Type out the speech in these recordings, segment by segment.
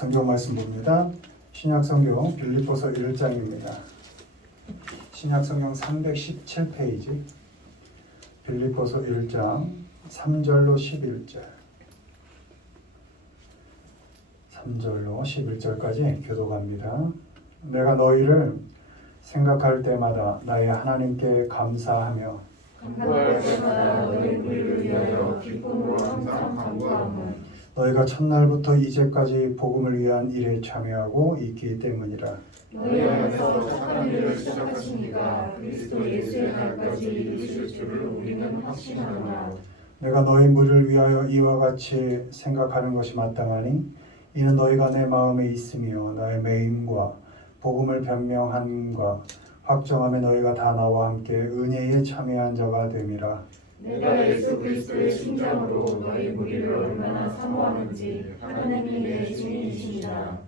성경 말씀 봅니다. 신약 성경 빌립보서 1장입니다. 신약 성경 317페이지 빌립보서 1장 3절로 11절 3절로 11절까지 교독합니다. 내가 너희를 생각할 때마다 나의 하나님께 감사하며 간구할 때마다 너희 우리를 위하여 기쁨으로 항상 간구하며 너희가 첫날부터 이제까지 복음을 위한 일에 참여하고 있기 때문이라. 너희 안에서 착한 일을 시작하신 이가 그리스도 예수의 날까지 이루실 줄을 우리는 확신하노라. 내가 너희 무리를 위하여 이와 같이 생각하는 것이 마땅하니 이는 너희가 내 마음에 있으며 나의 매임과 복음을 변명함과 확정함에 너희가 다 나와 함께 은혜에 참여한 자가 됨이라. 내가 예수 그리스도의 심장으로 너희 무리를 얼마나 사모하는지 하나님이 내 증인이시니라.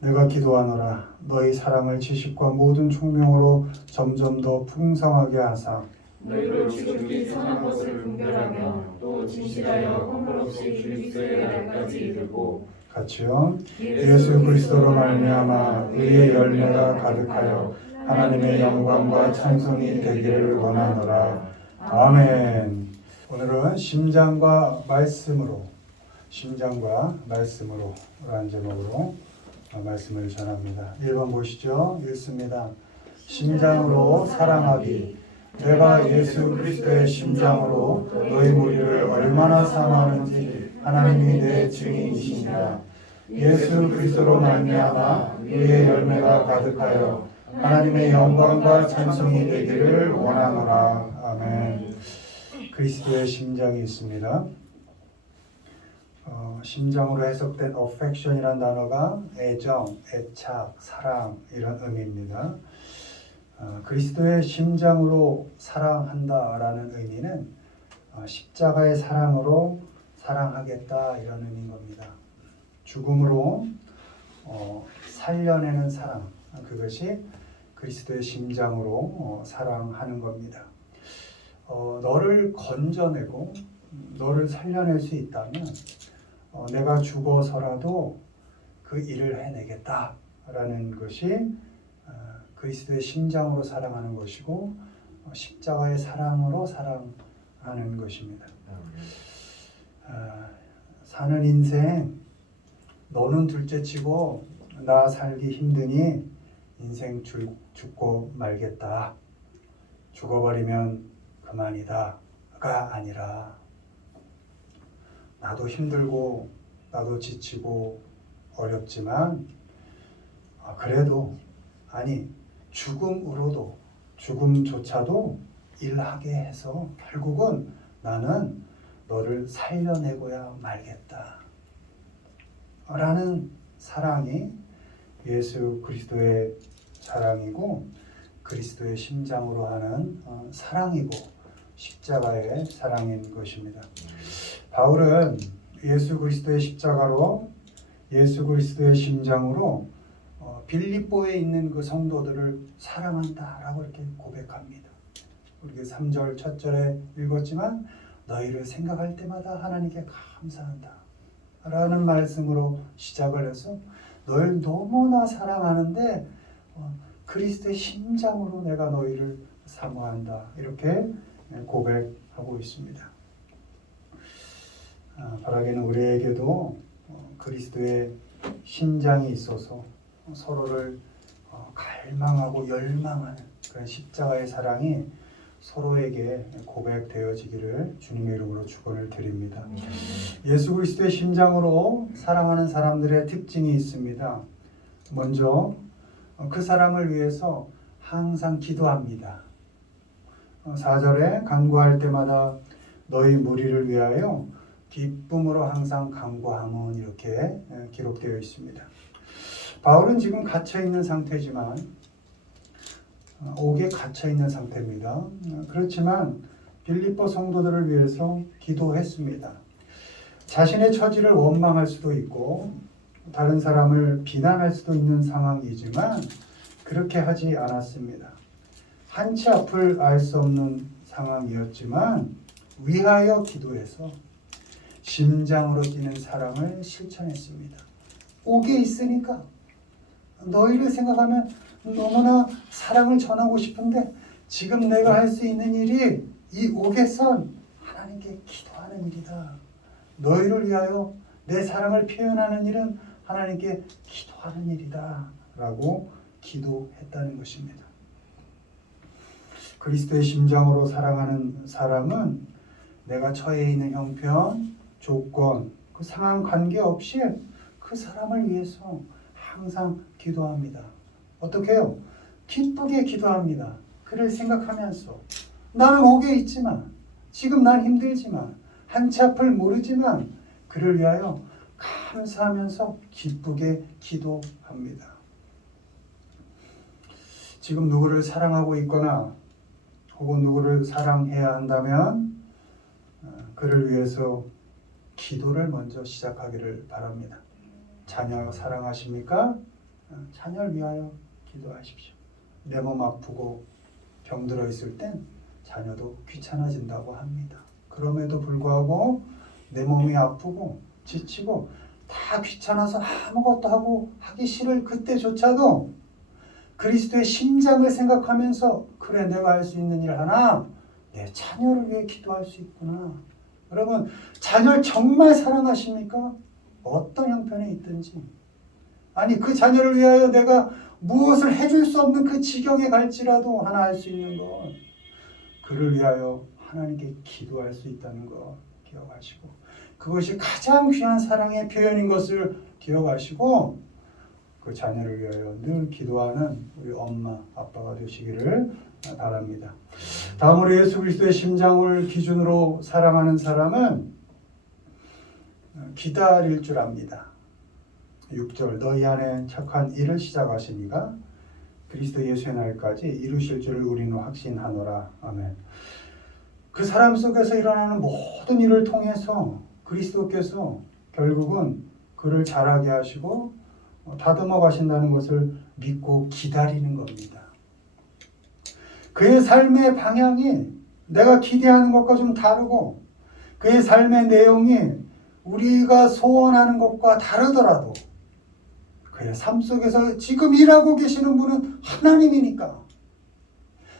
내가 기도하노라. 너희 사랑을 지식과 모든 총명으로 점점 더 풍성하게 하사 너희로 지극히 선한 것을 분별하며 또 진실하여 허물없이 그리스도의 날까지 이르고 같이요. 예수 그리스도로 말미암아 의의 열매가 가득하여 하나님의 영광과 찬송이 되기를 원하노라. 아멘. 오늘은 심장과 말씀으로 라는 제목으로 말씀을 전합니다. 1번 보시죠. 읽습니다. 심장으로 사랑하기. 내가 예수 그리스도의 심장으로 너희 무리를 얼마나 사모하는지 하나님이 내 증인이시니라. 예수 그리스도로 말미암아 의의 열매가 가득하여 하나님의 영광과 찬송이 되기를 원하노라. 아멘. 그리스도의 심장이 있습니다. 심장으로 해석된 affection이라는 단어가 애정, 애착, 사랑 이런 의미입니다. 그리스도의 심장으로 사랑한다라는 의미는 십자가의 사랑으로 사랑하겠다 이런 의미인 겁니다. 죽음으로 살려내는 사랑, 그것이 그리스도의 심장으로 사랑하는 겁니다. 너를 건져내고 너를 살려낼 수 있다면 내가 죽어서라도 그 일을 해내겠다라는 것이 그리스도의 심장으로 사랑하는 것이고 십자가의 사랑으로 사랑하는 것입니다. 사는 인생 너는 둘째치고 나 살기 힘드니 인생 죽고 말겠다. 죽어버리면 그만이다가 아니라 나도 힘들고 나도 지치고 어렵지만 그래도 죽음조차도 일하게 해서 결국은 나는 너를 살려내고야 말겠다 라는 사랑이 예수 그리스도의 사랑이고 그리스도의 심장으로 하는 사랑이고 십자가의 사랑인 것입니다. 바울은 예수 그리스도의 십자가로 예수 그리스도의 심장으로 빌립보에 있는 그 성도들을 사랑한다라고 이렇게 고백합니다. 우리가 3절 첫 절에 읽었지만 너희를 생각할 때마다 하나님께 감사한다 라는 말씀으로 시작을 해서 널 너무나 사랑하는데 그리스도의 심장으로 내가 너희를 사모한다 이렇게 고백하고 있습니다. 바라기는 우리에게도 그리스도의 심장이 있어서 서로를 갈망하고 열망하는 그런 십자가의 사랑이 서로에게 고백되어지기를 주님의 이름으로 축원을 드립니다. 예수 그리스도의 심장으로 사랑하는 사람들의 특징이 있습니다. 먼저 그 사람을 위해서 항상 기도합니다. 4절에 간구할 때마다 너희 무리를 위하여 기쁨으로 항상 간구함은 이렇게 기록되어 있습니다. 바울은 지금 갇혀있는 상태지만 옥에 갇혀있는 상태입니다. 그렇지만 빌립보 성도들을 위해서 기도했습니다. 자신의 처지를 원망할 수도 있고 다른 사람을 비난할 수도 있는 상황이지만 그렇게 하지 않았습니다. 한치 앞을 알 수 없는 상황이었지만 위하여 기도해서 심장으로 뛰는 사랑을 실천했습니다. 옥에 있으니까 너희를 생각하면 너무나 사랑을 전하고 싶은데 지금 내가 할 수 있는 일이 이 옥에선 하나님께 기도하는 일이다. 너희를 위하여 내 사랑을 표현하는 일은 하나님께 기도하는 일이다 라고 기도했다는 것입니다. 그리스도의 심장으로 사랑하는 사람은 내가 처해 있는 형편, 조건, 그 상황 관계없이 그 사람을 위해서 항상 기도합니다. 어떻게 해요? 기쁘게 기도합니다. 그를 생각하면서 나는 옥에 있지만 지금 난 힘들지만 한치 앞을 모르지만 그를 위하여 감사하면서 기쁘게 기도합니다. 지금 누구를 사랑하고 있거나 혹은 누구를 사랑해야 한다면 그를 위해서 기도를 먼저 시작하기를 바랍니다. 자녀 사랑하십니까? 자녀를 위하여 기도하십시오. 내 몸 아프고 병들어 있을 땐 자녀도 귀찮아진다고 합니다. 그럼에도 불구하고 내 몸이 아프고 지치고 다 귀찮아서 아무것도 하기 싫을 그때조차도 그리스도의 심장을 생각하면서 그래 내가 할 수 있는 일 하나 내 자녀를 위해 기도할 수 있구나. 여러분 자녀를 정말 사랑하십니까? 어떤 형편에 있든지 아니 그 자녀를 위하여 내가 무엇을 해줄 수 없는 그 지경에 갈지라도 하나 할 수 있는 것 그를 위하여 하나님께 기도할 수 있다는 것 기억하시고 그것이 가장 귀한 사랑의 표현인 것을 기억하시고 그 자녀를 위하여 늘 기도하는 우리 엄마 아빠가 되시기를 바랍니다. 다음으로 예수 그리스도의 심장을 기준으로 사랑하는 사람은 기다릴 줄 압니다. 6절 너희 안에 착한 일을 시작하시니가 그리스도 예수의 날까지 이루실 줄을 우리는 확신하노라. 아멘. 그 사람 속에서 일어나는 모든 일을 통해서 그리스도께서 결국은 그를 자라게 하시고 다듬어 가신다는 것을 믿고 기다리는 겁니다. 그의 삶의 방향이 내가 기대하는 것과 좀 다르고 그의 삶의 내용이 우리가 소원하는 것과 다르더라도 그의 삶 속에서 지금 일하고 계시는 분은 하나님이니까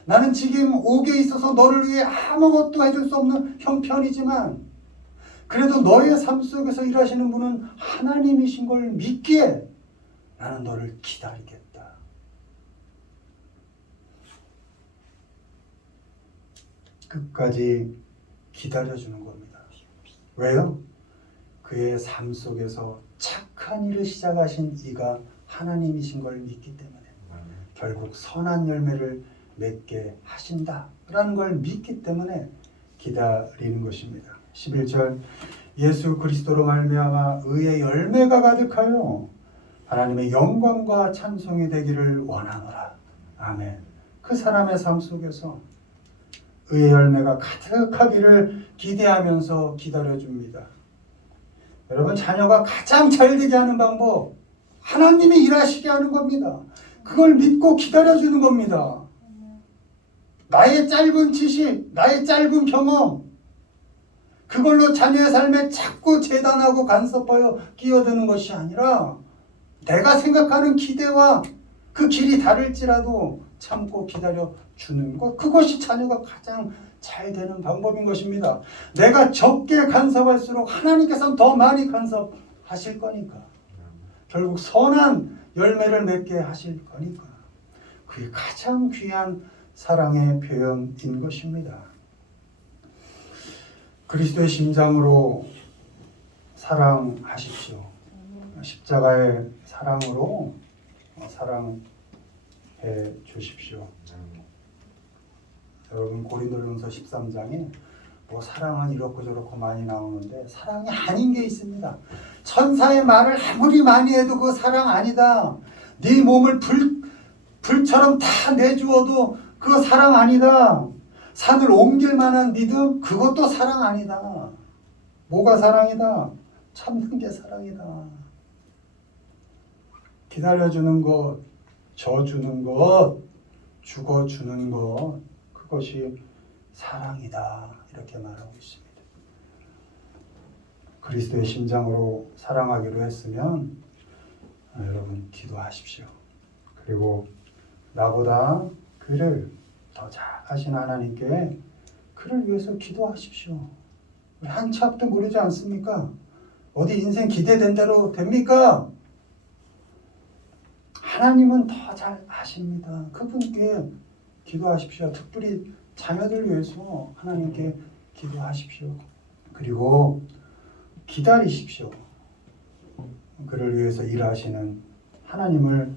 나는 지금 옥에 있어서 너를 위해 아무것도 해줄 수 없는 형편이지만 그래도 너의 삶 속에서 일하시는 분은 하나님이신 걸 믿기에 나는 너를 기다리겠다. 끝까지 기다려주는 겁니다. 왜요? 그의 삶 속에서 착한 일을 시작하신 이가 하나님이신 걸 믿기 때문에 결국 선한 열매를 맺게 하신다라는 걸 믿기 때문에 기다리는 것입니다. 11절 예수 그리스도로 말미암아 의의 열매가 가득하여 하나님의 영광과 찬송이 되기를 원하노라. 아멘. 그 사람의 삶 속에서 의의 열매가 가득하기를 기대하면서 기다려줍니다. 여러분 자녀가 가장 잘 되게 하는 방법 하나님이 일하시게 하는 겁니다. 그걸 믿고 기다려주는 겁니다. 나의 짧은 지식, 나의 짧은 경험 그걸로 자녀의 삶에 자꾸 재단하고 간섭하여 끼어드는 것이 아니라 내가 생각하는 기대와 그 길이 다를지라도 참고 기다려주는 것 그것이 자녀가 가장 잘 되는 방법인 것입니다. 내가 적게 간섭할수록 하나님께서는 더 많이 간섭하실 거니까 결국 선한 열매를 맺게 하실 거니까 그게 가장 귀한 사랑의 표현인 것입니다. 그리스도의 심장으로 사랑하십시오. 십자가의 사랑으로 사랑해 주십시오. 여러분 고린도전서 13장에 뭐 사랑은 이렇고 저렇고 많이 나오는데 사랑이 아닌 게 있습니다. 천사의 말을 아무리 많이 해도 그거 사랑 아니다. 네 몸을 불처럼 다 내주어도 그거 사랑 아니다. 산을 옮길 만한 믿음 그것도 사랑 아니다. 뭐가 사랑이다? 참는 게 사랑이다. 기다려주는 것, 져주는 것, 죽어주는 것 그것이 사랑이다. 이렇게 말하고 있습니다. 그리스도의 심장으로 사랑하기로 했으면 기도하십시오. 그리고 나보다 그를 더 잘 아시는 하나님께 그를 위해서 기도하십시오. 우리 한치 앞도 모르지 않습니까? 어디 인생 기대된 대로 됩니까? 하나님은 더 잘 아십니다. 그분께 기도하십시오. 특별히 자녀들 위해서 하나님께 기도하십시오. 그리고 기다리십시오. 그를 위해서 일하시는 하나님을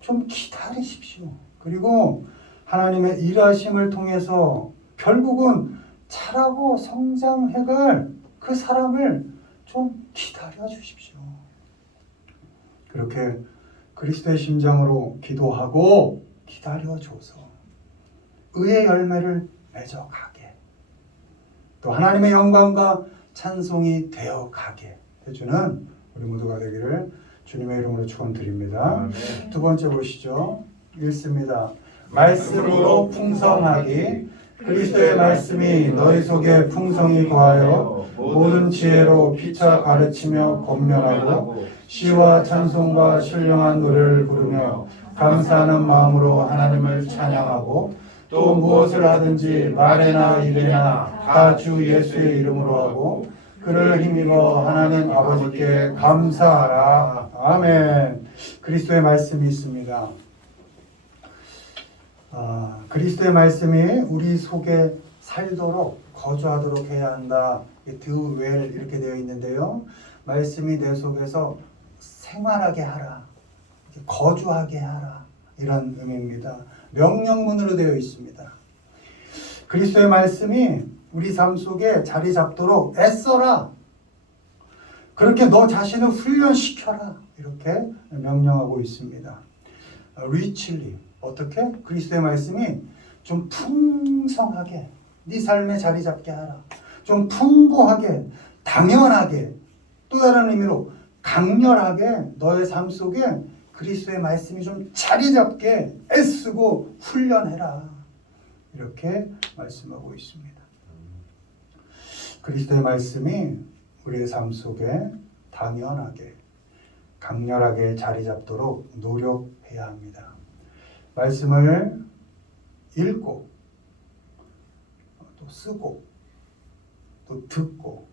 좀 기다리십시오. 그리고 하나님의 일하심을 통해서 결국은 자라고 성장해갈 그 사람을 좀 기다려 주십시오. 그렇게 그리스도의 심장으로 기도하고 기다려줘서 의의 열매를 맺어가게, 또 하나님의 영광과 찬송이 되어가게 해주는 우리 모두가 되기를 주님의 이름으로 축원드립니다. 두 번째 보시죠. 읽습니다. 말씀으로 풍성하기, 그리스도의 말씀이 너희 속에 풍성히 거하여 모든 지혜로 피차 가르치며 권면하고 시와 찬송과 신령한 노래를 부르며 감사하는 마음으로 하나님을 찬양하고, 또 무엇을 하든지 말에나 일에나 다 주 예수의 이름으로 하고 그를 힘입어 하나님 아버지께 감사하라. 아멘. 그리스도의 말씀이 있습니다. 그리스도의 말씀이 우리 속에 살도록 거주하도록 해야 한다. 드웰 이렇게 되어 있는데요. 말씀이 내 속에서 생활하게 하라, 거주하게 하라, 이런 의미입니다. 명령문으로 되어 있습니다. 그리스도의 말씀이 우리 삶 속에 자리 잡도록 애써라. 그렇게 너 자신을 훈련시켜라. 이렇게 명령하고 있습니다. 리치리, 어떻게? 그리스도의 말씀이 좀 풍성하게 네 삶에 자리 잡게 하라. 좀 풍부하게, 당연하게, 또 다른 의미로 강렬하게 너의 삶 속에 그리스도의 말씀이 좀 자리 잡게 애쓰고 훈련해라. 이렇게 말씀하고 있습니다. 그리스도의 말씀이 우리의 삶 속에 당연하게, 강렬하게 자리 잡도록 노력해야 합니다. 말씀을 읽고 또 쓰고 또 듣고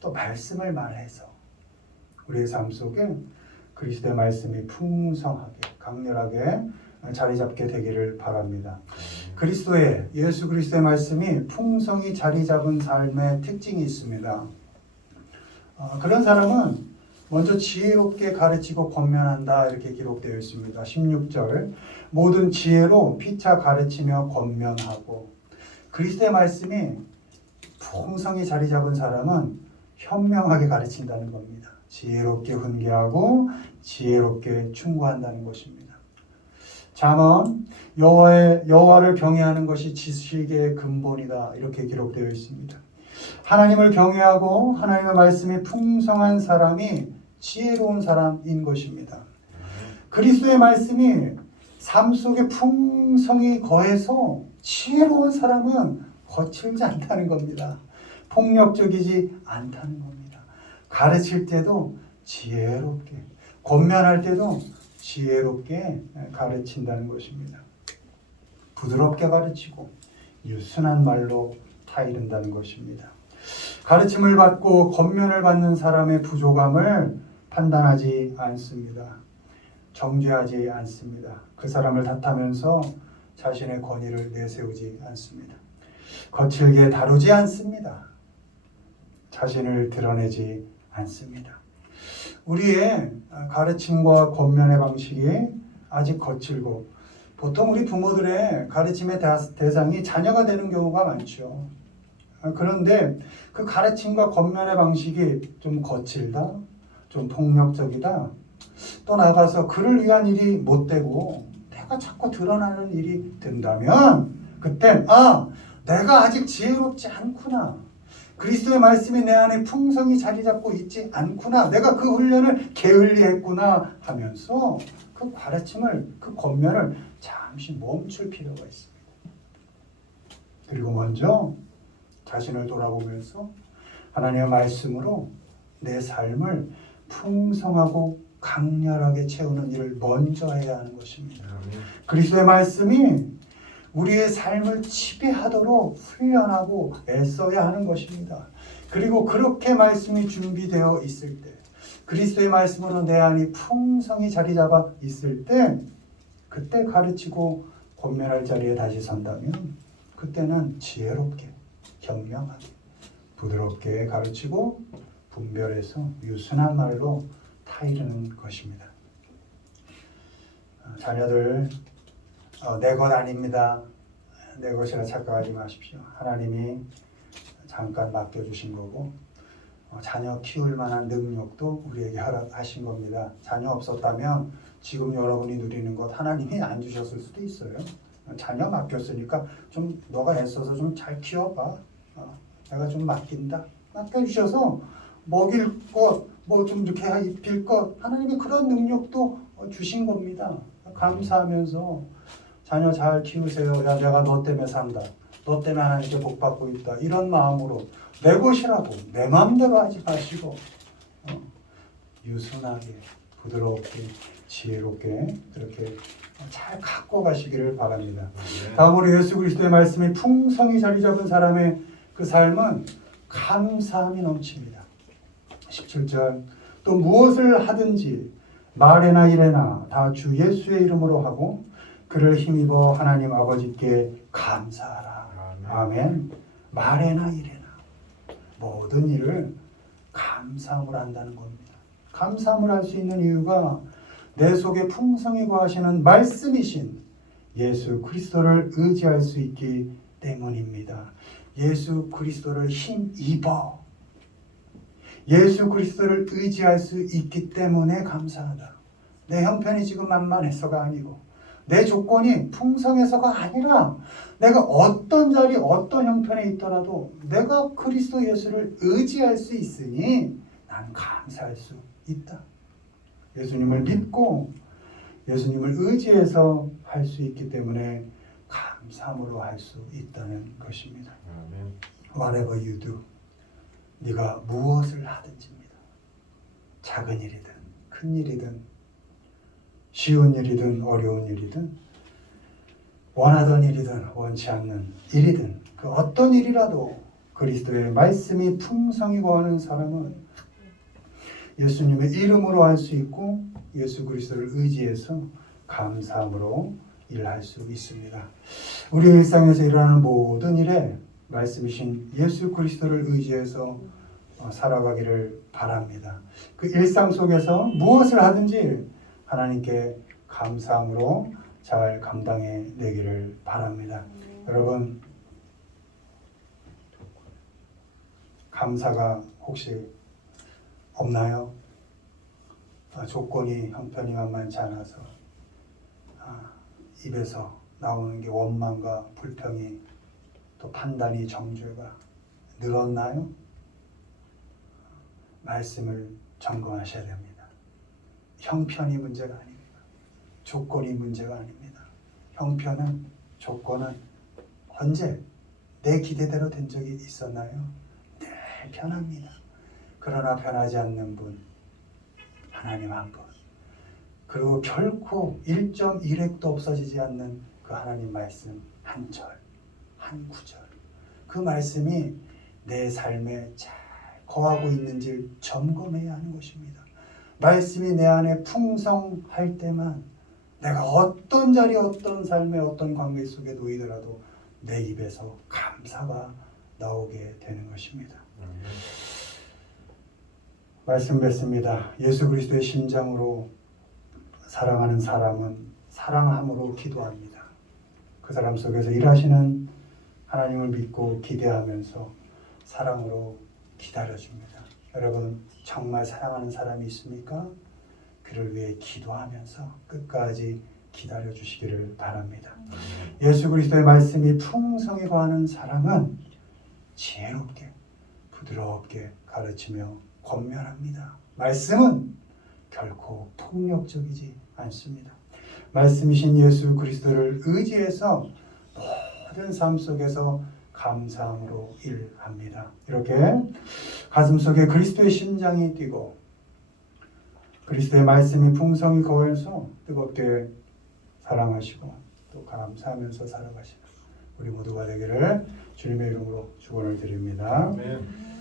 또 말씀을 말해서 우리의 삶 속에 그리스도의 말씀이 풍성하게, 강렬하게 자리 잡게 되기를 바랍니다. 예수 그리스도의 말씀이 풍성히 자리 잡은 삶의 특징이 있습니다. 그런 사람은 먼저 지혜롭게 가르치고 권면한다, 이렇게 기록되어 있습니다. 16절, 모든 지혜로 피차 가르치며 권면하고. 그리스도의 말씀이 풍성히 자리 잡은 사람은 현명하게 가르친다는 겁니다. 지혜롭게 훈계하고 지혜롭게 충고한다는 것입니다. 잠언, 여호와를 경외하는 것이 지식의 근본이다, 이렇게 기록되어 있습니다. 하나님을 경외하고 하나님의 말씀이 풍성한 사람이 지혜로운 사람인 것입니다. 그리스도의 말씀이 삶 속에 풍성히 거해서 지혜로운 사람은 거칠지 않다는 겁니다. 폭력적이지 않다는 겁니다. 가르칠 때도 지혜롭게, 권면할 때도 지혜롭게 가르친다는 것입니다. 부드럽게 가르치고 유순한 말로 타이른다는 것입니다. 가르침을 받고 권면을 받는 사람의 부족함을 판단하지 않습니다. 정죄하지 않습니다. 그 사람을 탓하면서 자신의 권위를 내세우지 않습니다. 거칠게 다루지 않습니다. 자신을 드러내지 않습니다. 우리의 가르침과 권면의 방식이 아직 거칠고, 보통 우리 부모들의 가르침의 대상이 자녀가 되는 경우가 많죠. 그런데 그 가르침과 권면의 방식이 좀 거칠다, 좀 폭력적이다, 또 나가서 그를 위한 일이 못되고 내가 자꾸 드러나는 일이 된다면, 그땐 내가 아직 지혜롭지 않구나, 그리스도의 말씀이 내 안에 풍성히 자리 잡고 있지 않구나, 내가 그 훈련을 게을리했구나 하면서 그 가르침을, 그 권면을 잠시 멈출 필요가 있습니다. 그리고 먼저 자신을 돌아보면서 하나님의 말씀으로 내 삶을 풍성하고 강렬하게 채우는 일을 먼저 해야 하는 것입니다. 아멘. 그리스도의 말씀이 우리의 삶을 지배하도록 훈련하고 애써야 하는 것입니다. 그리고 그렇게 말씀이 준비되어 있을 때, 그리스도의 말씀으로 내 안이 풍성히 자리 잡아 있을 때, 그때 가르치고 권면할 자리에 다시 선다면 그때는 지혜롭게, 현명하게, 부드럽게 가르치고 분별해서 유순한 말로 타이르는 것입니다. 자녀들, 내 것 아닙니다. 내 것이라 착각하지 마십시오. 하나님이 잠깐 맡겨주신 거고, 자녀 키울 만한 능력도 우리에게 허락하신 겁니다. 자녀 없었다면 지금 여러분이 누리는 것 하나님이 안 주셨을 수도 있어요. 자녀 맡겼으니까 좀 너가 애써서 좀 잘 키워봐. 내가 좀 맡긴다. 맡겨주셔서 먹일 것, 뭐 좀 이렇게 입힐 것, 하나님이 그런 능력도 주신 겁니다. 감사하면서 자녀 잘 키우세요. 야, 내가 너 때문에 산다. 너 때문에 하나님께 복 받고 있다. 이런 마음으로 내 것이라고 내 마음대로 하지 마시고 유순하게, 부드럽게, 지혜롭게 그렇게 잘 갖고 가시기를 바랍니다. 다음으로 예수 그리스도의 말씀이 풍성히 자리 잡은 사람의 그 삶은 감사함이 넘칩니다. 17절, 또 무엇을 하든지 말에나 일에나 다 주 예수의 이름으로 하고 그를 힘입어 하나님 아버지께 감사하라. 아멘. 말에나 일에나 모든 일을 감사함으로 한다는 겁니다. 감사함을 할 수 있는 이유가 내 속에 풍성히 거하시는 말씀이신 예수 그리스도를 의지할 수 있기 때문입니다. 예수 그리스도를 힘입어 예수 그리스도를 의지할 수 있기 때문에 감사하다. 내 형편이 지금 만만해서가 아니고 내 조건이 풍성해서가 아니라 내가 어떤 자리 어떤 형편에 있더라도 내가 그리스도 예수를 의지할 수 있으니 난 감사할 수 있다. 예수님을 믿고 예수님을 의지해서 할 수 있기 때문에 감사함으로 할 수 있다는 것입니다. 아멘. Whatever you do, 네가 무엇을 하든지입니다. 작은 일이든 큰 일이든 쉬운 일이든 어려운 일이든 원하던 일이든 원치 않는 일이든 그 어떤 일이라도 그리스도의 말씀이 풍성히 거하는 사람은 예수님의 이름으로 할 수 있고 예수 그리스도를 의지해서 감사함으로 일할 수 있습니다. 우리 일상에서 일어나는 모든 일에 말씀이신 예수 그리스도를 의지해서 살아가기를 바랍니다. 그 일상 속에서 무엇을 하든지 하나님께 감사함으로 잘 감당해 내기를 바랍니다. 여러분, 감사가 혹시 없나요? 조건이 형편이 만만치 않아서 입에서 나오는 게 원망과 불평이 또 판단이 정죄가 늘었나요? 말씀을 점검하셔야 됩니다. 형편이 문제가 아닙니다. 조건이 문제가 아닙니다. 형편은 조건은 언제 내 기대대로 된 적이 있었나요? 늘 변합니다. 그러나 변하지 않는 분 하나님 한 분, 그리고 결코 1.1획도 없어지지 않는 그 하나님 말씀 한 절, 한 구절, 그 말씀이 내 삶에 잘 거하고 있는지 점검해야 하는 것입니다. 말씀이 내 안에 풍성할 때만 내가 어떤 자리, 어떤 삶의 어떤 관계 속에 놓이더라도 내 입에서 감사가 나오게 되는 것입니다. 말씀 뵙습니다. 예수 그리스도의 심장으로 사랑하는 사람은 사랑함으로 기도합니다. 그 사람 속에서 일하시는 하나님을 믿고 기대하면서 사랑으로 기다려줍니다. 여러분, 정말 사랑하는 사람이 있습니까? 그를 위해 기도하면서 끝까지 기다려주시기를 바랍니다. 예수 그리스도의 말씀이 풍성히 거하는 사람은 지혜롭게, 부드럽게 가르치며 권면합니다. 말씀은 결코 폭력적이지 않습니다. 말씀이신 예수 그리스도를 의지해서 모든 삶 속에서 감사함으로 일합니다. 이렇게 가슴 속에 그리스도의 심장이 뛰고 그리스도의 말씀이 풍성히 거해서 뜨겁게 사랑하시고 또 감사하면서 살아가시는 우리 모두가 되기를 주님의 이름으로 축원을 드립니다. 아멘.